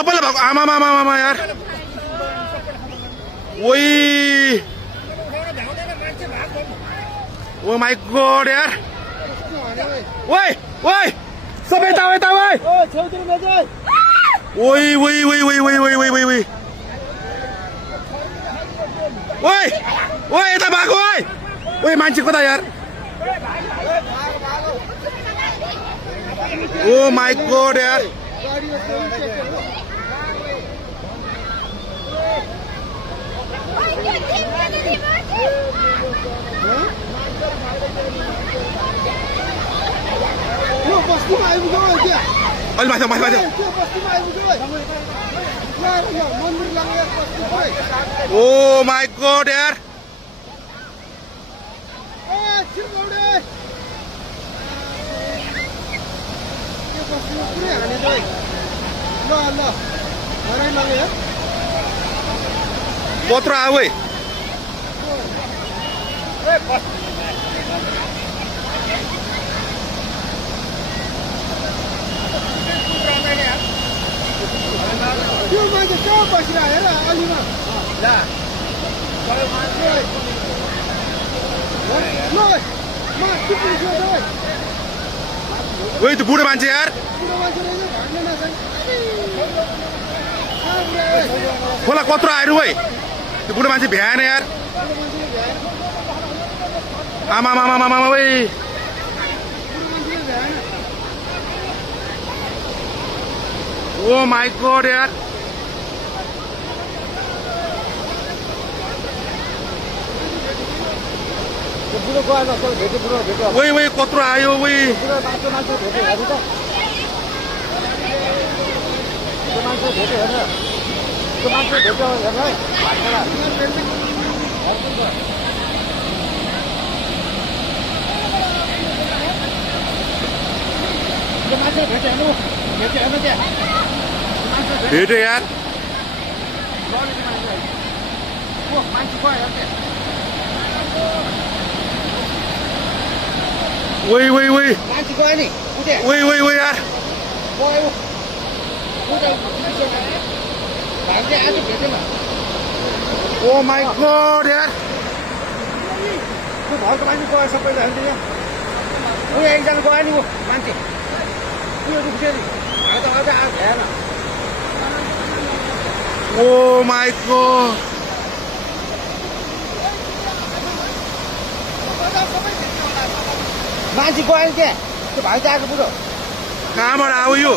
सबैलाई भएको आमा यार ओइ ओ माई गॉड यार ओइ ओइ सबै यता ओइ ओइ ओइ ओइ ओइ ओइ ओइ ओइ ओइ ओइ ओइ ओइ यता भएको ओइ ओइ मान्छे कता यार ओ माई गॉड यार अहिले माथि माथि माथि ओ माई गॉड यार कत्रो आऊ है त्यो मान्छे कहाँ बसिरहेको हेर अलिमा ओइ त्यो बुढो मान्छे यार खोला कत्रो आएर है त्यो बुढो मान्छे भ्याएन यार आमा मामा मामा ओइ ओ माई गॉड यार ओइ ओइ कत्रो आयो ओइ भेट्यो यार ओइ ओइ ओइ ओइ ओइ ओइ यार ओ माई गॉड यार घरको मान्छे गयो सबैले हाल्थ्यो यहाँ एकजना गयो नि मान्छे त्यो दुख्थ्यो नि आज हेर ओ माई गॉड मान्छे गयो नि त्यहाँ त्यो भाइ आएको बुढो कहाँबाट आयो यो